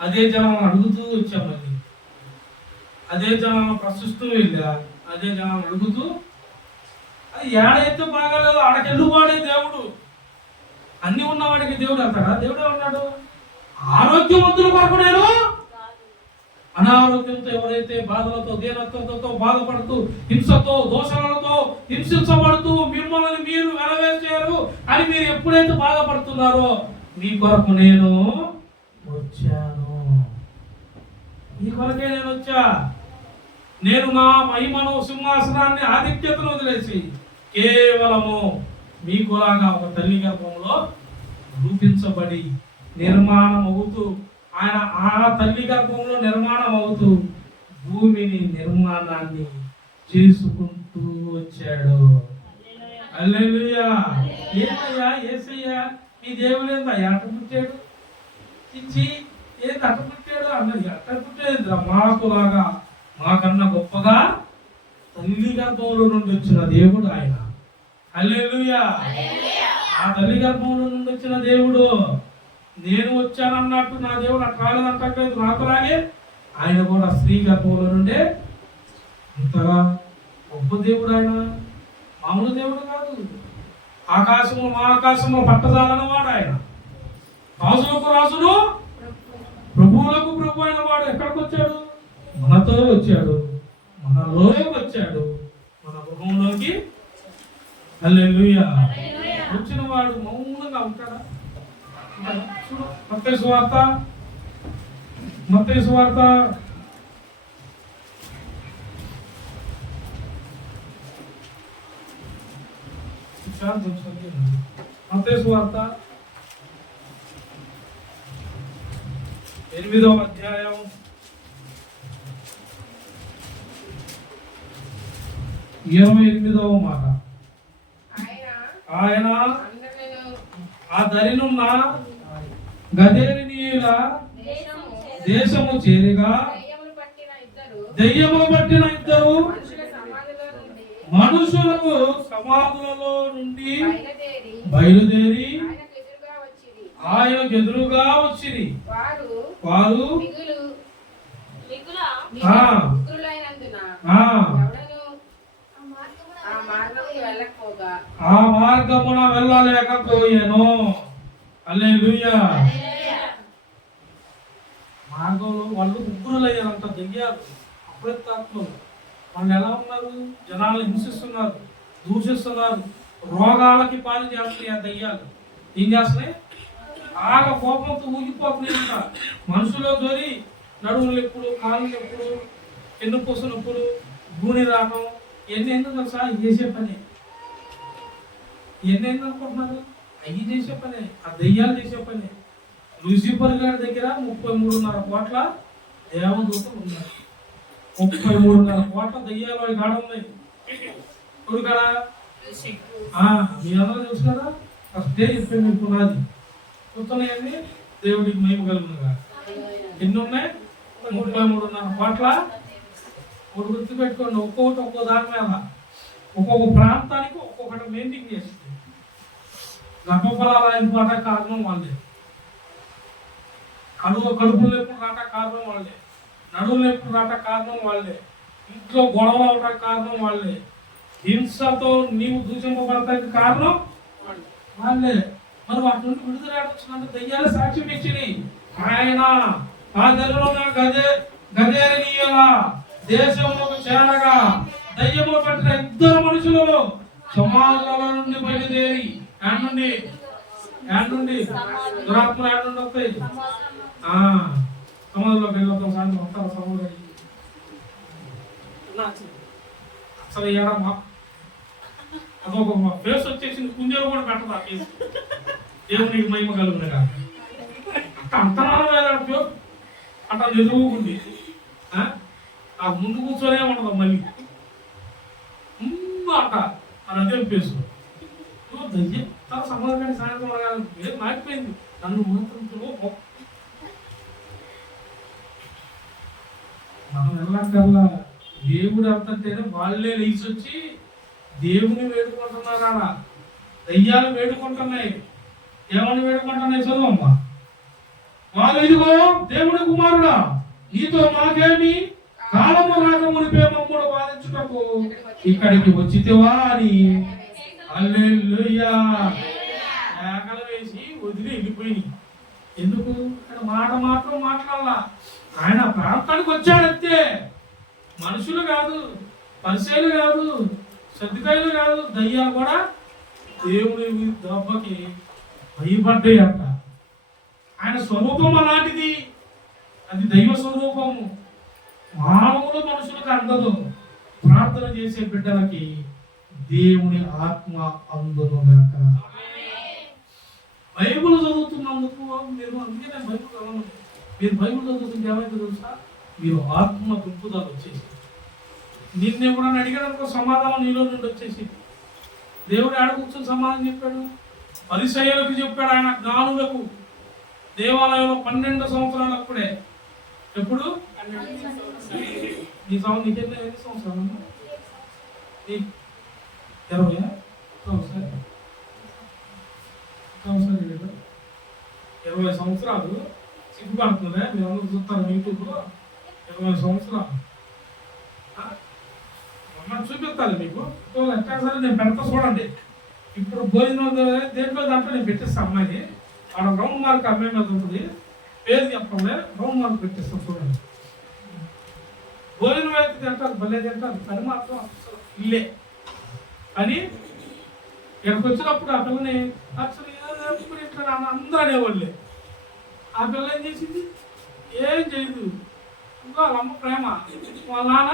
అదే జనం అడుగుతూ వచ్చాం మళ్ళీ అదే జనం ప్రశ్నిస్తూ వెళ్ళా. అదే జనం అడుగుతూ అది ఏడైతే బాగాలేదో ఆడకెళ్ళువాడే దేవుడు. అన్ని ఉన్నవాడికి దేవుడు అంటాడా? దేవుడే ఉన్నాడు. ఆరోగ్యవంతుల కొరకు నేను అనారోగ్యంతో ఎవరైతే బాధలతో దీనత్వంతో బాధపడుతూ హింసతో దోషాలతో హింసించబడుతూ మిమ్మల్ని మీరు వెలవేసారు అని మీరు ఎప్పుడైతే బాధపడుతున్నారో మీ కొరకు నేను వచ్చాను. మీ కొరకే నేను వచ్చా. నేను నా మహిమను సింహాసనాన్ని ఆధిక్యతను వదిలేసి కేవలము మీకులాగా ఒక తల్లి గర్భంలో రూపించబడి నిర్మాణం అవుతూ ఆయన ఆ తల్లి గర్భంలో నిర్మాణం అవుతూ భూమిని నిర్మాణాన్ని చేసుకుంటూ వచ్చాడు. అల్లెలుయా ఏమయ్యా ఏసయ్యా మీ దేవుడు ఏందా ఎట్ట పుట్టాడు ఇచ్చి ఏంది అట్ట పుట్టాడు అన్నది అట్ట పుట్టేది మాకులాగా మాకన్నా గొప్పగా తల్లి గర్భంలో నుండి వచ్చిన దేవుడు ఆయన. అల్లెలుయా ఆ తల్లి గర్భంలో నుండి వచ్చిన దేవుడు. నేను వచ్చానన్నట్టు నా దేవుడు అట్లా రాలేదంటలేదు నాకులాగే ఆయన కూడా స్త్రీ గర్భంలో నుండే అంతగా గొప్ప దేవుడు ఆయన. మామూలు దేవుడు కాదు. ఆకాశము మా ఆకాశము పట్టజాలని వాడు ఆయన. రాజులకు రాజును ప్రభువులకు ప్రభు అయిన వాడు ఎక్కడికి వచ్చాడు మనతో వచ్చాడు. మనలోకి వచ్చాడు. మన గృహంలోకి హల్లెలూయా. వచ్చిన వాడు మౌనంగా ఉంటాడా? చూడు మత్తయి సువార్త మత్తయి సువార్త సువార్త ఎనిమిదవ అధ్యాయం. ఇరవై ఎనిమిదవ మాట. ఆయన ఆ దరినున్న గదేరినీయుల దేశము చేరిగా దెయ్యము పట్టిన ఇద్దరు మనుషులకు సమాధులలో నుండి బయలుదేరి ఆయనకు ఎదురుగా వచ్చిరి. వారు వారు మిగులు ఆ. మిగులైనందున ఆ. ఎవడను ఆ మార్గముకు వెళ్ళకపోగా. ఆ మార్గమున వెళ్ళలేకపోయాను. అల్లెలుయ్యా మార్గంలో వాళ్ళు ముగ్గురు అయ్యారంట దెయ్యాలు అప్రతాత్మలు వాళ్ళు ఎలా ఉన్నారు? జనాలు హింసిస్తున్నారు దూషిస్తున్నారు. రోగాలకి పాలు చేస్తున్నాయి ఆ దయ్యాలు. ఏం చేస్తున్నాయి? బాగా కోపంతో ఊగిపోతున్నాయంట మనుషులో జోరి నడుములు ఎప్పుడు కాళ్ళు ఎప్పుడు ఎన్ను పూసినప్పుడు గూని రావడం ఎన్ని ఎందుకు తెలుసా? చేసే పని. ఎన్ని ఎందుకు అనుకుంటున్నారు? అవి చేసే పని ఆ దెయ్యాలు చేసే పని. లూసిఫర్ గారి దగ్గర ముప్పై మూడున్నర కోట్ల దేవదూతలు ఉన్నారు. ముప్పై మూడున్నర కోట్ల దెయ్యాలు అవి కాడ ఉన్నాయి కాడ ఆ, మీ అందరూ తెలుసు కదా? ఫస్ట్ డే చెప్పాను మీకు నాది. చూస్తున్నాయండి దేవుడికి మేము కలుగునుగా. ఎన్ని ఉన్నాయి ముప్పై మూడున్నర కోట్ల ఒకటి గుర్తు పెట్టుకోండి ఒక్కొక్కటి ఒక్కో దాని మీద. ఒక్కొక్క ప్రాంతానికి ఒక్కొక్కటి మెయింటైన్ చేస్తుంది. గర్భఫలాలు అయిపోవట కారణం వాళ్ళే కడుపు కడుపులు ఎప్పుడు రాట కారణం వాళ్ళే నడువులు ఎప్పుడు రాట కారణం వాళ్ళే ఇంట్లో గొడవలు అవడానికి కారణం వాళ్ళే హింసతో నీవు దూషింపబడటానికి కారణం వాళ్ళే. మరి వాటి నుండి విడుదల ఆడొచ్చినంత దయ్యాలు సాక్ష్యం ఇచ్చింది ఆయన ఆ దరిలో గదే గదేరియల దేశంలో చేరగా దయ్యము పట్టిన ఇద్దరు మనుషులు సమాజాల నుండి బయలుదేరి యాడ్ నుండి? యాడ్ నుండి? దురాత్మలు నుండి వస్తాయి? ఆ, సమాజంలోకి వెళ్ళొద్దాం సాయంత్రం వస్తారు సమాజం అసలు ఏడమ్మా అదొక ఫేస్ వచ్చేసింది. కుందేలు కూడా పెట్టదు ఆ ఫేస్ దేవునికి మహిమ కలుగునగా. అంతనాలు అంతరాలు ఫేస్ అట్లా ఎదుగుకుంది. ఆ? ముందు కూర్చోనే ఉండదు మళ్ళీ. ముందు అట అని అదే ఫేస్ దయ్యం తన సమాధానం సాయంత్రం అడగాలి ఏం మారిపోయింది నన్ను మాత్రం చూడు. మనం వెళ్ళక్కర్లా దేవుడు అంతంటేనే వాళ్ళే లేచి వచ్చి దేవుని వేడుకుంటున్నారా? దయ్యాలు వేడుకుంటున్నాయి. ఏమని వేడుకుంటున్నాయి చదువమ్మా వాళ్ళు ఇదిగో దేవుడి కుమారుడా నీతో మాకేమి కాలము రాక మునిపే బాధించుటకు ఇక్కడికి వచ్చితివా అని. హల్లెలూయా. కేకలు వేసి వదిలి వెళ్ళిపోయి ఎందుకు? ఇక్కడ మాట మాత్రం మాట్లాడాల. ఆయన ప్రాంతానికి వచ్చాడంతే. మనుషులు కాదు పరిచయలు కాదు సర్దికాయలు కాదు దయ్యాలు కూడా దేవుడి దెబ్బకి భయపడ్డాయి అంట. ఆయన స్వరూపం అలాంటిది. అది దైవ స్వరూపము. మానవుల మనుషులకు అందదు. ప్రార్థన చేసే బిడ్డలకి దేవుని ఆత్మ అందును గాక. బైబిల్ చదువుతున్నందుకు మీరు అందుకే నేను బైబిల్ చదవను. మీరు బైబుల్ చదువుతుంటే ఏమైతే తెలుసా? మీరు ఆత్మ పెంపుదల వచ్చేసి. నిన్ను ఎప్పుడన్నా అడిగాడు సమాధానం నీలో నుండి వచ్చేసి. దేవుడు ఆడ కూర్చొని సమాధానం చెప్పాడు. పరిసయ్యులకు చెప్పాడు ఆయన జ్ఞానులకు. దేవాలయంలో పన్నెండు సంవత్సరాలు అప్పుడే ఎప్పుడు? ఈ సంవత్సరం నీకెన్ని ఎన్ని సంవత్సరాలు ఇరవై సంవత్సరాలు లేదు. ఇరవై సంవత్సరాలు. సిగ్గుపడుతుందే మీరు అందరూ చూస్తారు యూట్యూబ్లో ఇరవై సంవత్సరాలు. మనం చూపిస్తాను మీకు. సరే నేను పెడతా చూడండి. ఇప్పుడు భోజనం దేంట్లో దాంట్లో నేను పెట్టేస్తాను అమ్మాయి ఆడ రౌండ్ మార్క్ అమ్మాయి మీద ఉంటుంది. పేరు చెప్పండి రౌండ్ మార్క్ పెట్టేస్తాం చూడండి. భోజనం అయితే తింటారు భలే తింటారు పని మాత్రం అసలు ఇల్లే. అని ఇక్కడికి వచ్చినప్పుడు ఆ పిల్లని అసలు ఏదో ఇట్లా నాన్న అందరూ అనేవాళ్ళే. ఆ పిల్ల ఏం చేసింది? ఏం చేయదు. ఇంకా అమ్మ ప్రేమ. వాళ్ళ నాన్న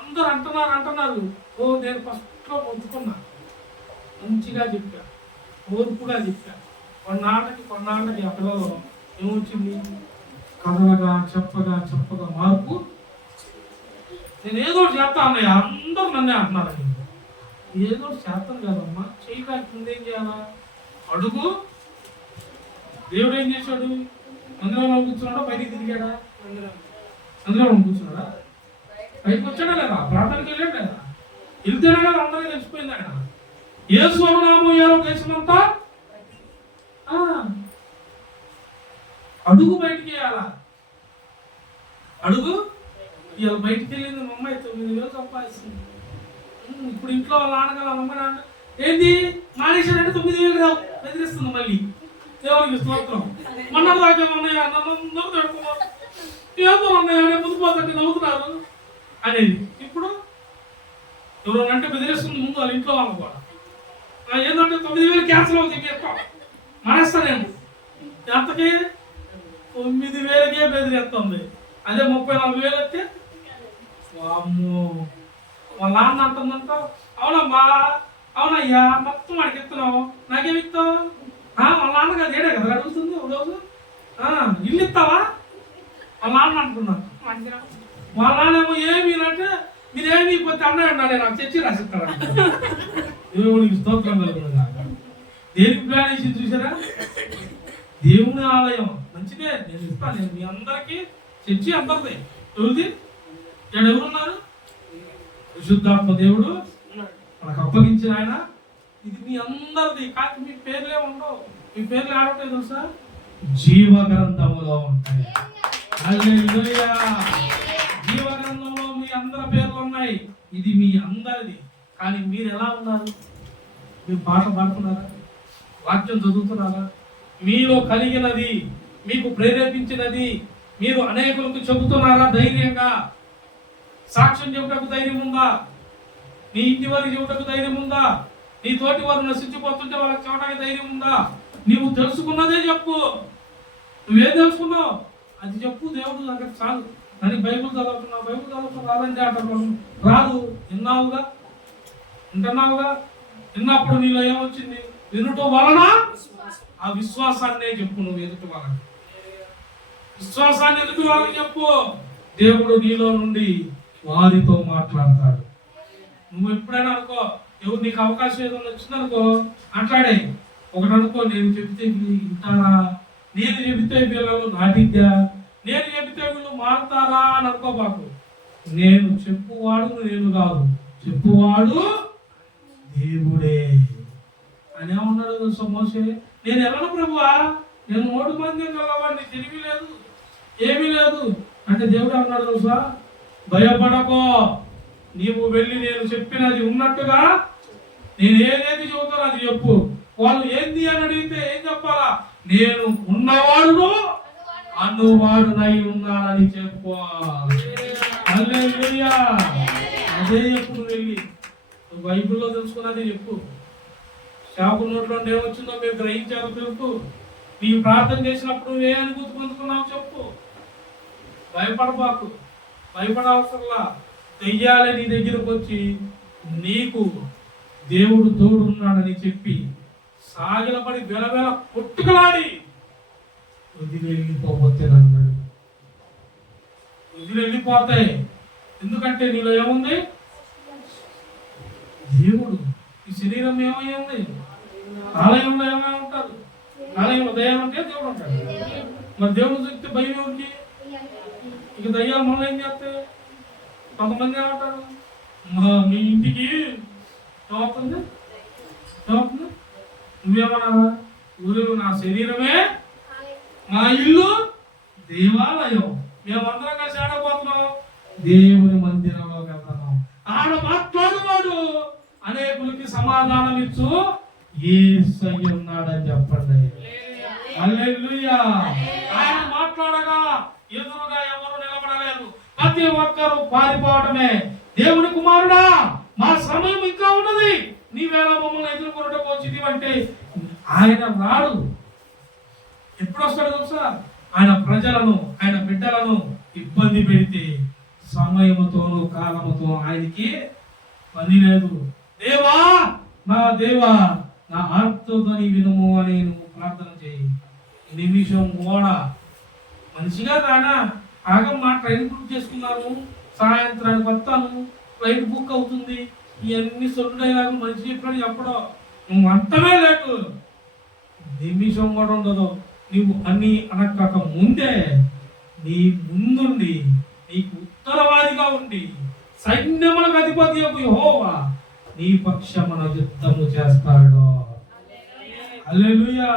అందరూ అంటున్నారు అంటున్నారు. ఓ నేను ఫస్ట్లో పొందుకున్నాను మంచిగా చెప్పా. ఓర్పుగా చెప్పా. కొన్నాళ్ళకి కొన్నాళ్ళకి ఆ పిల్లలు ఏమొచ్చింది? కథలుగా చెప్పగా చెప్పగా మార్పు. నేను ఏదో ఒకటి చేస్తా అన్నయ్య. అందరూ నన్నే అంటున్నారు ఏదో ఒకటి చేస్తాను కదమ్మా. చేయడానికి ముందేం చేయాలా? అడుగు. దేవుడు ఏం చేశాడు? మందిరంలో కూర్చున్నాడా? బయటికి తిరిగాడా మందిరంలో కూర్చున్నాడా? పైకి వచ్చాడా లేదా? ప్రార్థనకి వెళ్ళాడు లేదా? వెళ్తేనే అందరూ తెలిసిపోయింది ఆయన ఏ స్వరనామం ఏరో దేశమంతా ఆ, అడుగు బయటికి వేయాలా? అడుగు? ఇవాళ బయటికి వెళ్ళింది మా అమ్మాయి తొమ్మిది వేలు సంపాదిస్తుంది. ఇప్పుడు ఇంట్లో వాళ్ళ నాన్నగారు అమ్మ నాన్న ఏంది? మానేశాడంటే తొమ్మిది వేలు రావు. బెదిరిస్తుంది మళ్ళీ. దేవునికి స్తోత్రం. మొన్న దాకా అన్నయ్య నన్ను తిడుతున్నారు ఏదో అన్నయ్య రేపు ముందు పోతుంటే నవ్వుతున్నారు. అనేది. ఇప్పుడు ఎవరు అంటే బెదిరిస్తుంది ముందు వాళ్ళ ఇంట్లో వాళ్ళు కూడా. ఏంటంటే తొమ్మిది వేలు క్యాన్సిల్ అవుతుంది చెప్పాం మానేస్తా నేను ఎంతకి తొమ్మిది వేలకే బెదిరిస్తుంది అదే ముప్పై నాలుగు వేలు వస్తే వామ్మో. వాళ్ళ నాన్న అంటుందంట అవునమ్మా అవునయ్యా మొత్తం వాడికి ఇస్తున్నావు. నాకేమి ఇస్తావు? ఆ, వాళ్ళ నాన్న కదా ఏడే కదా అడుగుతుంది ఒక రోజు? ఇల్లు ఇస్తావా? వాళ్ళ నాన్న అంటున్నాను వాళ్ళ నాన్నేమో ఏమి అంటే మీరేమి పోతే అన్నయ్య అన్నాడే నాకు తెచ్చి రాసిస్తాడు దేవునికి స్తోత్రం కలుగును దేనికి ప్లాన్ వేసి చూసారా దేవుని ఆలయం. మంచిదే నేను ఇస్తాను. నేను మీ అందరికీ చర్చి అందరిది. ఎవరిది? ఇక్కడ ఎవరున్నారు? విశుద్ధాత్మ దేవుడు మనకు అప్పగించిన ఆయన. ఇది మీ అందరిది. కాదు మీ పేర్లే ఉండవు. మీ పేర్లు ఆడటం తెలుసా? జీవ గ్రంథములో ఉంటాయి. జీవ గ్రంథంలో మీ అందరి పేర్లు ఉన్నాయి. ఇది మీ అందరిది. కానీ మీరు ఎలా ఉన్నారు? మీరు పాట పాడుతున్నారా? వాక్యం చదువుతున్నారా? మీలో కలిగినది మీకు ప్రేరేపించినది మీరు అనేకులకు చెబుతున్నారా ధైర్యంగా? సాక్ష్యం చెబుటకు ధైర్యం ఉందా? నీ ఇంటి వారికి చెబుటకు ధైర్యం ఉందా? నీ తోటి వారు నశించిపోతుంటే వాళ్ళకి చెప్పడానికి ధైర్యం ఉందా? నీవు తెలుసుకున్నదే చెప్పు. నువ్వేం తెలుసుకున్నావు? అది చెప్పు దేవుడు నాకు చాలు. దానికి బైబుల్ చదువుతున్నావు బైబుల్ చదువుతున్నా రాదండి అంటారు రాదు విన్నావుగా? వింటున్నావుగా విన్నప్పుడు నీలో ఏమొచ్చింది? వినుట వలన ఆ విశ్వాసాన్నే చెప్పు నువ్వు ఎదుటి వాళ్ళకి విశ్వాసాన్ని ఎదుటి వాళ్ళకి చెప్పు. దేవుడు నీలో నుండి వారితో మాట్లాడతాడు. నువ్వు ఎప్పుడైనా అనుకో ఎవరు నీకు అవకాశం ఏదైనా వచ్చిందనుకో మాట్లాడే. ఒకటి అనుకో నేను చెబితే వీళ్ళు వింటారా? నేను చెబితే వీళ్ళు నాటిద్దా? నేను చెబితే వీళ్ళు మారుతారా? అని అనుకోబాకు నేను చెప్పువాడు నేను కాదు. చెప్పువాడు దేవుడే. అని ఏమన్నాడు మోసే నేను ఎలాను ప్రభువా? నేను మూడు మంది గలవాడిని తెలివి లేదు ఏమీ లేదు. అంటే దేవుడు అన్నాడు తెలుసా? భయపడకో. నీవు వెళ్ళి నేను చెప్పినది ఉన్నట్టుగా నేను ఏదేది చెబుతానో అది చెప్పు. వాళ్ళు ఏంది అని అడిగితే ఏం చెప్పాలా? నేను ఉన్నవాడును అన్నువాడునై ఉన్నానని చెప్పు హల్లెలూయా. అదే చెప్పు వెళ్ళి. బైబిల్లో తెలుసుకున్నది చెప్పు. శాప నోట్లో ఏమొచ్చిందో మీరు గ్రహించారో తెలుపు. నీవు ప్రార్థన చేసినప్పుడు నువ్వు ఏ అనుభూతి పొందుకున్నావు చెప్పు. భయపడబాకు. భయపడవసరంలా దెయ్యాలే నీ దగ్గరకు వచ్చి నీకు దేవుడు తోడున్నాడని చెప్పి సాగిలపడి వెలవెల కొట్టుకలాడి వదిలి వెళ్ళిపోతే అన్నాడు వెళ్ళిపోతాయి ఎందుకంటే నీలో ఏముంది? దేవుడు ఈ శరీరం ఏమై ఉంది ఆలయంలో ఏమై ఉంటారు? ఆలయంలో దయ్యాలు అంటే దేవుడు ఉంటాడు మరి దేవుడు చెప్తే భయం ఎవరికి? ఇక దయ్యాలు మనం ఏం చేస్తే కొంతమంది ఏమంటారు? మా మీ ఇంటికి ఏమవుతుంది? ఏమవుతుంది? నువ్వేమన్నావా? ఊరు నా శరీరమే మా ఇల్లు దేవాలయం. మేమందరం కలిసి ఆడపోతున్నాం. దేవుని మందిరంలోకి వెళ్తున్నాం. ఆడ మాట్లాడువాడు అనేకులకి సమాధానం ఇచ్చు. ఏసయ్య ఉన్నాడని చెప్పండి. ఆయన మాట్లాడగా ఎదురుగా ఎవరు నిలబడలేరు ప్రతి ఒక్కరూ పారిపోవడమే. దేవుని కుమారుడా మా సమయం ఇంకా ఉన్నది. నీవేళ మమ్మల్ని ఎదుర్కొనటం వచ్చింది అంటే ఆయన రాడు. ఎప్పుడు వస్తాడు తెలుసా? ఆయన ప్రజలను ఆయన బిడ్డలను ఇబ్బంది పెడితే సమయముతోను కాలముతో ఆయనకి పని లేదు. దేవా నా దేవా నా ఆర్తోని వినుము అని నువ్వు ప్రార్థన చేయి. నిమిషం ఓడ. మంచిగా కానా ఆగమ్మా ట్రైన్ బుక్ చేసుకున్నాను సాయంత్రానికి వస్తాను ట్రైన్ బుక్ అవుతుంది. ఇవన్నీ సొల్లుడయ్యారు మనిషి చెప్పాను ఎప్పుడో. నువ్వు అంతమే లేటు. నిమిషం కూడా ఉండదు. నీవు అన్ని అనక్క ముందే నీ ముందుండి నీకు ఉత్తరవాదిగా ఉండి సైన్యములకు అధిపతి యొక్క యహోవా. నీ పక్షమున యుద్ధము చేస్తాడు. హల్లెలూయా.